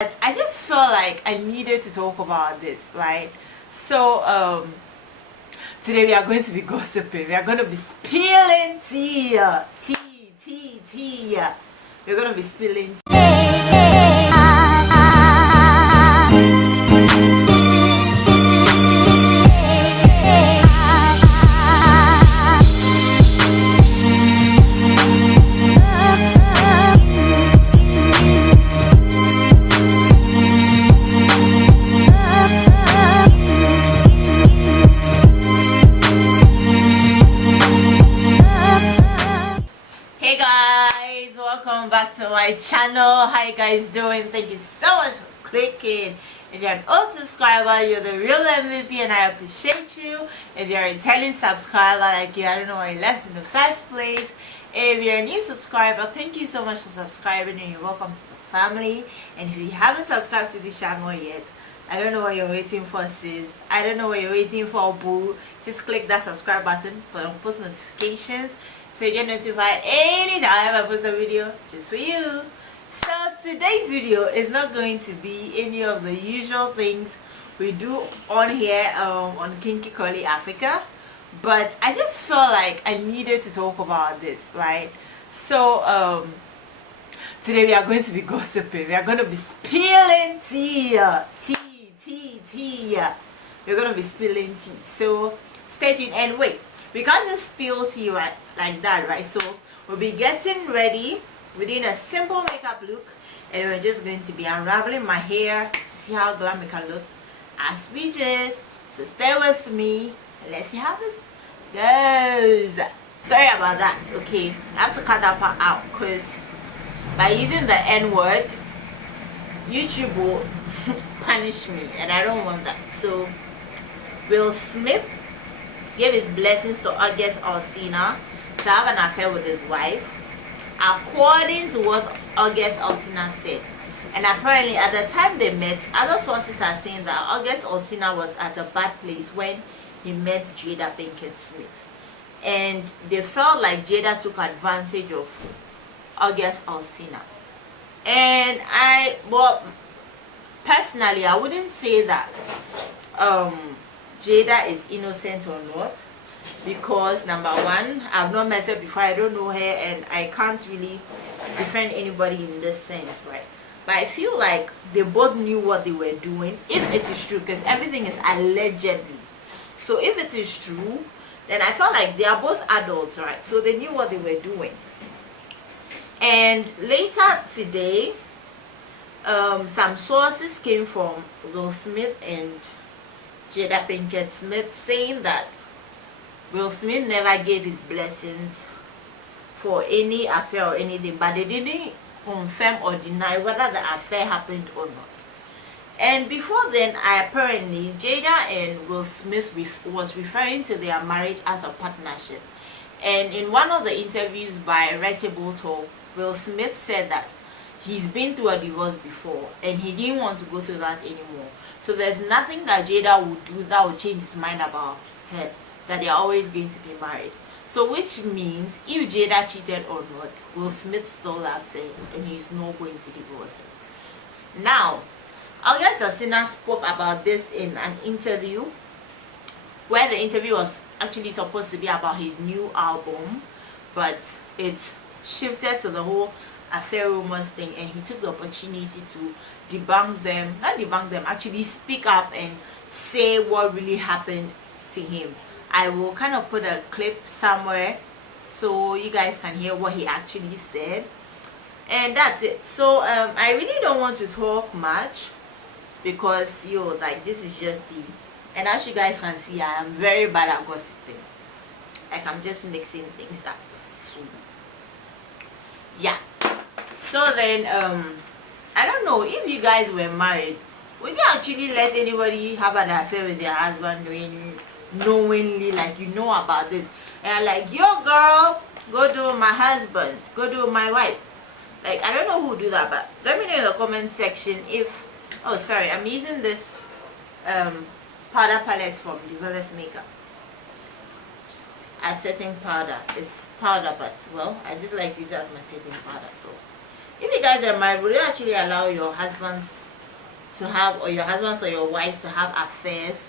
I just felt like I needed to talk about this, right? So today we are going to be gossiping. We are going to be spilling tea. We're going to be spilling tea. Hey guys, welcome back to my channel. How you guys doing? Thank you so much for clicking. If you're an old subscriber, you're the real MVP and I appreciate you. If you're a returning subscriber like you, I don't know why you left in the first place. If you're a new subscriber, thank you so much for subscribing and you're welcome to the family. And if you haven't subscribed to this channel yet, I don't know what you're waiting for, sis. I don't know what you're waiting for, boo. Just click that subscribe button for post notifications so you get notified anytime I post a video just for you. So today's video is not going to be any of the usual things we do on here on Kinky Curly Africa, but I just felt like I needed to talk about this, right? So today we are going to be gossiping. We are going to be spilling tea. We're going to be spilling tea. So stay tuned and wait. We can't just spill tea right like that, right? So we'll be getting ready within a simple makeup look, and we're just going to be unraveling my hair to see how glam it can look as we just. So stay with me and let's see how this goes. Sorry about that. Okay, I have to cut that part out because by using the N-word, YouTube will punish me and I don't want that. So Will Smith gave his blessings to August Alsina to have an affair with his wife, according to what August Alsina said. And apparently at the time they met, other sources are saying that August Alsina was at a bad place when he met Jada Pinkett Smith, and they felt like Jada took advantage of August Alsina. And personally, I wouldn't say that Jada is innocent or not, because number one, I've not met her before, I don't know her, and I can't really defend anybody in this sense, right? But I feel like they both knew what they were doing, if it is true, because everything is allegedly. So if it is true, then I felt like they are both adults, right? So they knew what they were doing. And later today, some sources came from Will Smith and Jada Pinkett Smith saying that Will Smith never gave his blessings for any affair or anything, but they didn't confirm or deny whether the affair happened or not. And before then, apparently Jada and Will Smith was referring to their marriage as a partnership. And in one of the interviews by Relatable Talk, Will Smith said that he's been through a divorce before and he didn't want to go through that anymore. So there's nothing that Jada would do that would change his mind about her, that they're always going to be married. So which means if Jada cheated or not, Will Smith still loves her and he's not going to divorce her. Now, August Alsina spoke about this in an interview, where the interview was actually supposed to be about his new album, but it shifted to the whole affair rumors thing, and he took the opportunity to actually speak up and say what really happened to him. I will kind of put a clip somewhere so you guys can hear what he actually said, and that's it. So I really don't want to talk much because this is just tea, and as you guys can see, I am very bad at gossiping. Like, I'm just mixing things up. So yeah. So then I don't know, if you guys were married, would you actually let anybody have an affair with their husband knowingly, like you know about this, and like, yo girl, go do my husband, go do my wife? Like, I don't know who do that, but let me know in the comment section if, oh sorry, I'm using this powder palette from Develop's Makeup. A setting powder. It's powder, but well, I just like to use it as my setting powder. So if you guys are married, will you actually allow your husband's to have, or your husbands or your wives to have affairs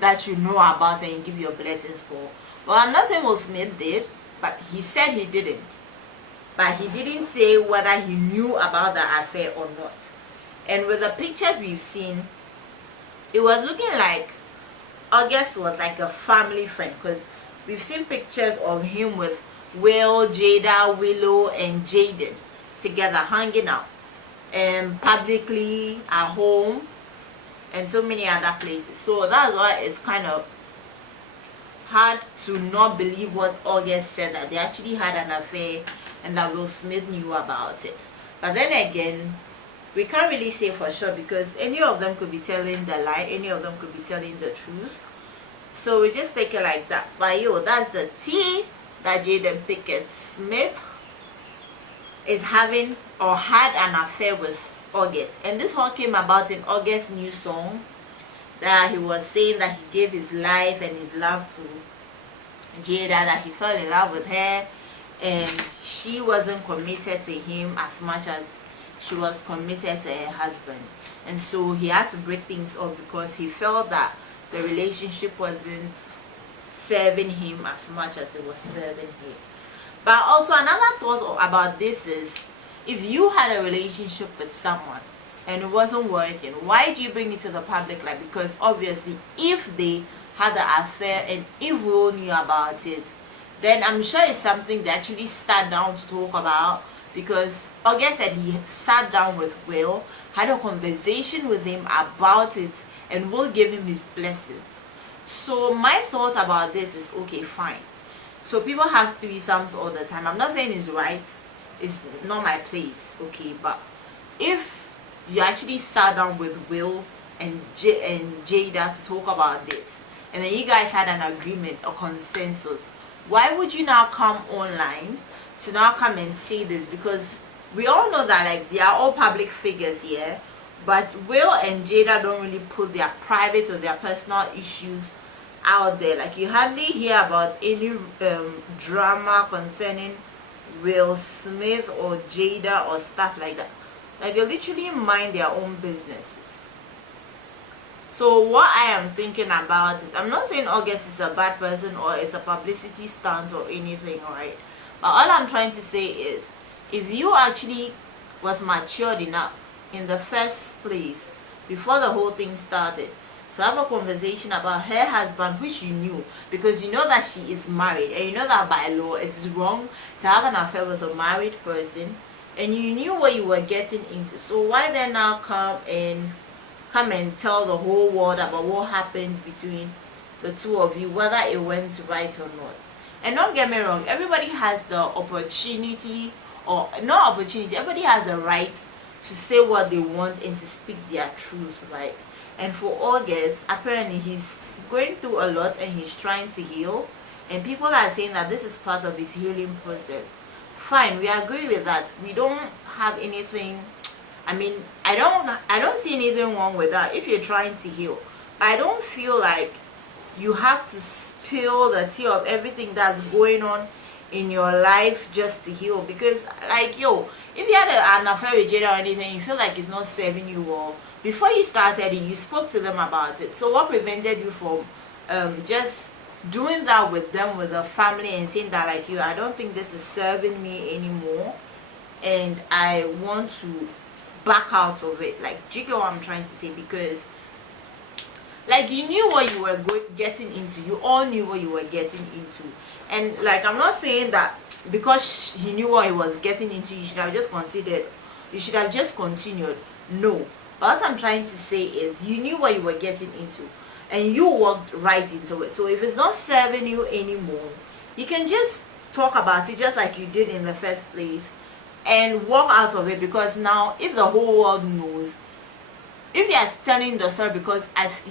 that you know about and you give your blessings for. Well, I'm not saying Will Smith did, but he said he didn't. But he didn't say whether he knew about the affair or not. And with the pictures we've seen, it was looking like August was like a family friend, because we've seen pictures of him with Will, Jada, Willow, and Jaden together hanging out, and publicly, at home, and so many other places. So that's why it's kind of hard to not believe what August said, that they actually had an affair and that Will Smith knew about it. But then again, we can't really say for sure, because any of them could be telling the lie, any of them could be telling the truth. So we just take it like that. But yo, that's the tea that Jada Pinkett Smith is having or had an affair with August. And this all came about in August's new song, that he was saying that he gave his life and his love to Jada, that he fell in love with her, and she wasn't committed to him as much as she was committed to her husband. And so he had to break things up because he felt that the relationship wasn't serving him as much as it was serving him. But also another thought about this is, if you had a relationship with someone and it wasn't working, why do you bring it to the public light? Because obviously if they had the affair and if Will knew about it, then I'm sure it's something they actually sat down to talk about, because August said he sat down with Will, had a conversation with him about it, and Will gave him his blessings. So my thought about this is, okay, fine. So people have threesomes all the time. I'm not saying it's right. It's not my place, okay? But if you actually sat down with Will and Jada to talk about this, and then you guys had an agreement or consensus, why would you now come online to now come and say this? Because we all know that, like, they are all public figures here, but Will and Jada don't really put their private or their personal issues out there. Like, you hardly hear about any drama concerning Will Smith or Jada or stuff like that. Like, they literally mind their own businesses. So what I am thinking about is, I'm not saying August is a bad person or it's a publicity stunt or anything, right? But all I'm trying to say is, if you actually was matured enough in the first place before the whole thing started to have a conversation about her husband, which you knew, because you know that she is married and you know that by law it is wrong to have an affair with a married person, and you knew what you were getting into, so why then now come and tell the whole world about what happened between the two of you, whether it went right or not? And don't get me wrong, everybody has the opportunity, or not opportunity, everybody has a right to say what they want and to speak their truth, right? And for August, apparently he's going through a lot and he's trying to heal, and people are saying that this is part of his healing process. Fine, we agree with that. We don't have anything, I mean, I don't see anything wrong with that if you're trying to heal. I don't feel like you have to spill the tea of everything that's going on in your life just to heal. Because, like, yo, if you had an affair with Jada or anything, you feel like it's not serving you well, before you started it, you spoke to them about it. So what prevented you from just doing that with them, with the family, and saying that, like, yo, I don't think this is serving me anymore and I want to back out of it? Like, do you get what I'm trying to say? Because, like, you knew what you were getting into. You all knew what you were getting into. And, like, I'm not saying that because he knew what he was getting into, you should have just considered, you should have just continued. No. But what I'm trying to say is, you knew what you were getting into and you walked right into it. So if it's not serving you anymore, you can just talk about it just like you did in the first place and walk out of it. Because now, if the whole world knows, if you are telling the story because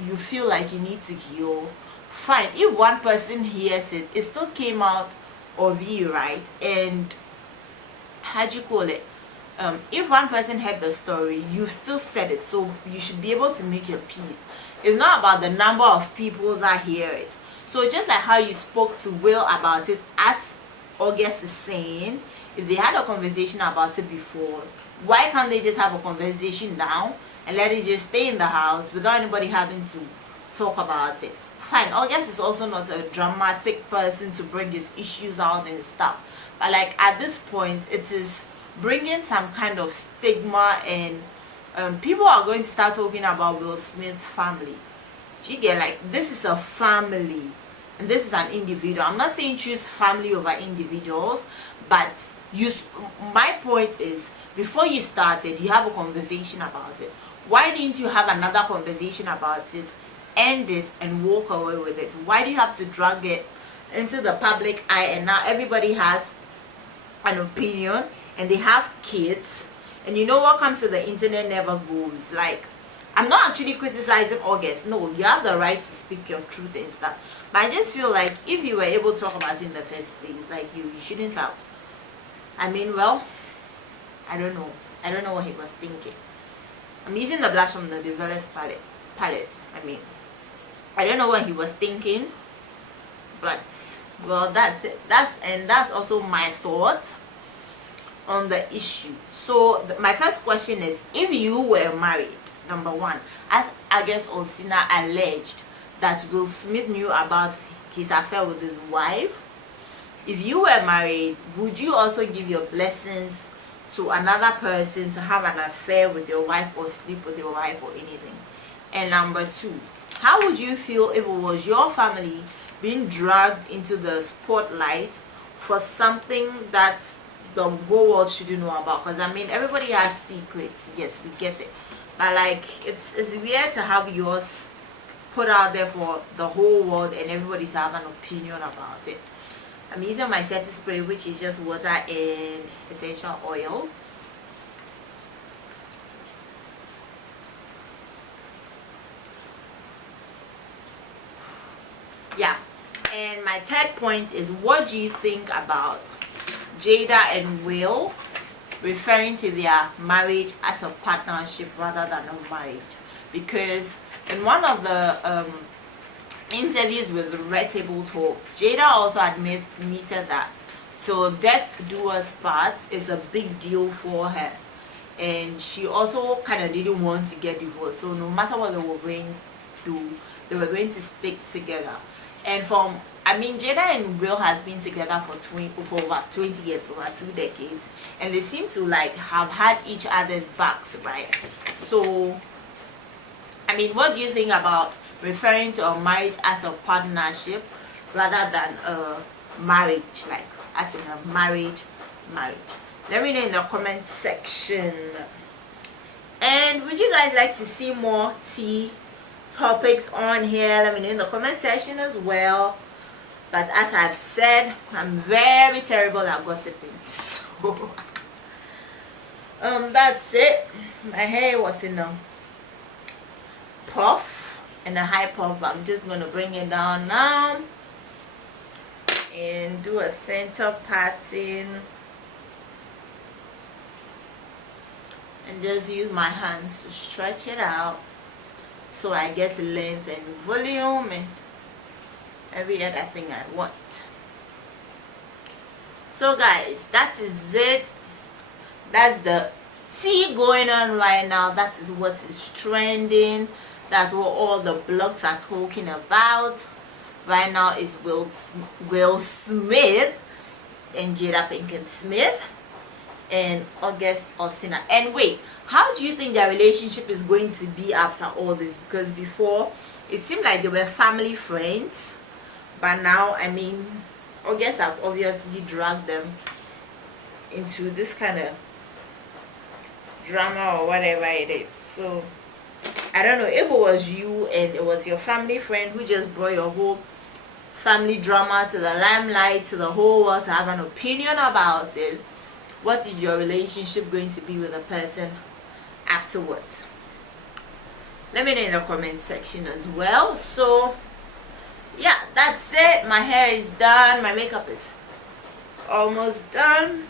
you feel like you need to heal, fine. If one person hears it, it still came out of you, right? And how'd you call it? If one person heard the story, you still said it, so you should be able to make your peace. It's not about the number of people that hear it. So just like how you spoke to Will about it, as August is saying, if they had a conversation about it before, why can't they just have a conversation now and let it just stay in the house without anybody having to talk about it. Fine, August is also not a dramatic person to bring his issues out and stuff, but like at this point it is bringing some kind of stigma, and people are going to start talking about Will Smith's family. Do you get, like, this is a family and this is an individual. I'm not saying choose family over individuals, but my point is, before you started, you have a conversation about it. Why didn't you have another conversation about it, end it, and walk away with it? Why do you have to drag it into the public eye, and now everybody has an opinion and they have kids, and you know what comes to the internet never goes. Like, I'm not actually criticizing August. No, you have the right to speak your truth and stuff, but I just feel like if you were able to talk about it in the first place, like, you shouldn't have. I mean, well, I don't know what he was thinking. I'm using the blush from the Developers palette. I mean, I don't know what he was thinking, but well, that's it. That's also my thought on the issue. So my first question is, if you were married, number one, as I guess Alsina alleged that Will Smith knew about his affair with his wife, if you were married, would you also give your blessings to another person to have an affair with your wife or sleep with your wife or anything? And number two, how would you feel if it was your family being dragged into the spotlight for something that the whole world shouldn't know about? Because I mean, everybody has secrets. Yes, we get it, but like, it's weird to have yours put out there for the whole world and everybody to have an opinion about it. I'm using my setting spray, which is just water and essential oils. Yeah, and my third point is, what do you think about Jada and Will referring to their marriage as a partnership rather than a marriage? Because in one of the interviews with Red Table Talk, Jada also admitted that till death do us part is a big deal for her, and she also kind of didn't want to get divorced. So no matter what they were going to do, they were going to stick together. And I mean, Jada and Will has been together for over 20 years, over 2 decades, and they seem to like have had each other's backs, right? So I mean, what do you think about referring to a marriage as a partnership rather than a marriage, like as in a marriage? Let me know in the comment section. And would you guys like to see more tea topics on here? Let me know in the comment section as well. But as I've said, I'm very terrible at gossiping, so that's it. My hair was in a puff and a high puff, but I'm just going to bring it down now and do a center parting and just use my hands to stretch it out so I get length and volume and every other thing I want. So guys, that is it. That's the tea going on right now. That is what is trending. That's what all the blogs are talking about right now. Is Will Smith and Jada Pinkett Smith and August Alsina. And wait, how do you think their relationship is going to be after all this? Because before it seemed like they were family friends, but now, I mean, August have obviously dragged them into this kind of drama or whatever it is. So I don't know, if it was you and it was your family friend who just brought your whole family drama to the limelight, to the whole world to have an opinion about it, what is your relationship going to be with the person afterwards? Let me know in the comment section as well. So yeah, that's it. My hair is done, my makeup is almost done.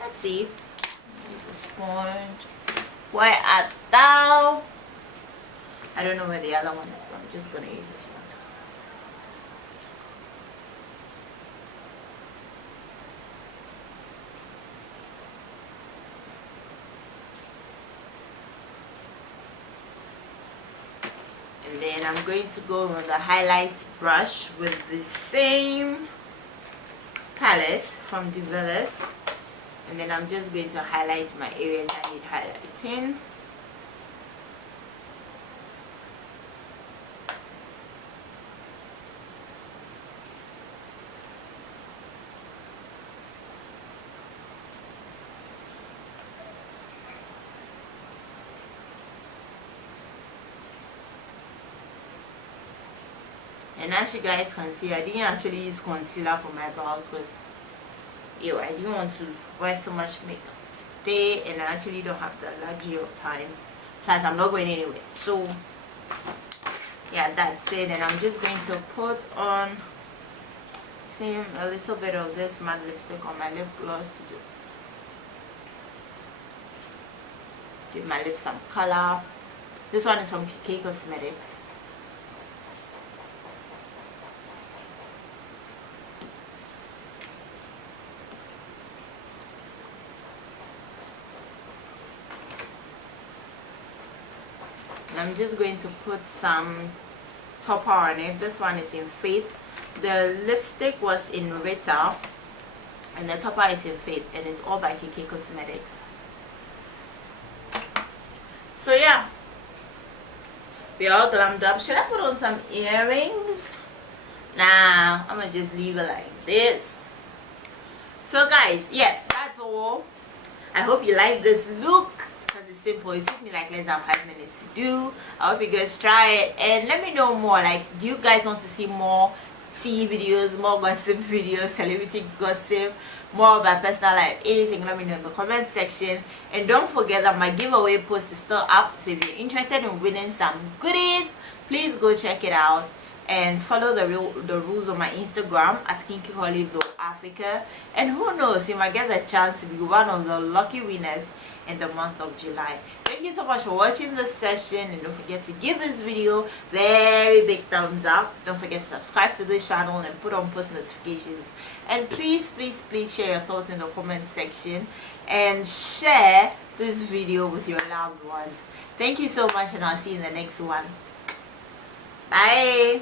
Let's see, use a sponge. Where art thou? I don't know where the other one is, but I'm just gonna use this one. And then I'm going to go with the highlight brush with the same palette from Developers, and then I'm just going to highlight my areas I need highlighting. And as you guys can see, I didn't actually use concealer for my brows because I didn't want to wear so much makeup today, and I actually don't have the luxury of time. Plus, I'm not going anywhere. So, yeah, that's it. And I'm just going to put on a little bit of this matte lipstick on my lip gloss to just give my lips some color. This one is from KK Cosmetics. And I'm just going to put some topper on it. This one is in Faith. The lipstick was in Rita, and the topper is in Faith, and it's all by KK Cosmetics. So yeah, we're all glammed up. Should I put on some earrings? Nah, I'm gonna just leave it like this. So guys, yeah, that's all. I hope you like this look. It's simple. It took me like less than 5 minutes to do. I hope you guys try it and let me know more. Like, do you guys want to see more tea videos, more gossip videos, celebrity gossip, more about personal life, anything? Let me know in the comment section. And don't forget that my giveaway post is still up, so if you're interested in winning some goodies, please go check it out and follow the rules on my Instagram at KinkyHollyAfrica. And who knows, you might get the chance to be one of the lucky winners in the month of July. Thank you so much for watching this session, and don't forget to give this video very big thumbs up. Don't forget to subscribe to this channel and put on post notifications. And please share your thoughts in the comment section and share this video with your loved ones. Thank you so much, and I'll see you in the next one. Bye.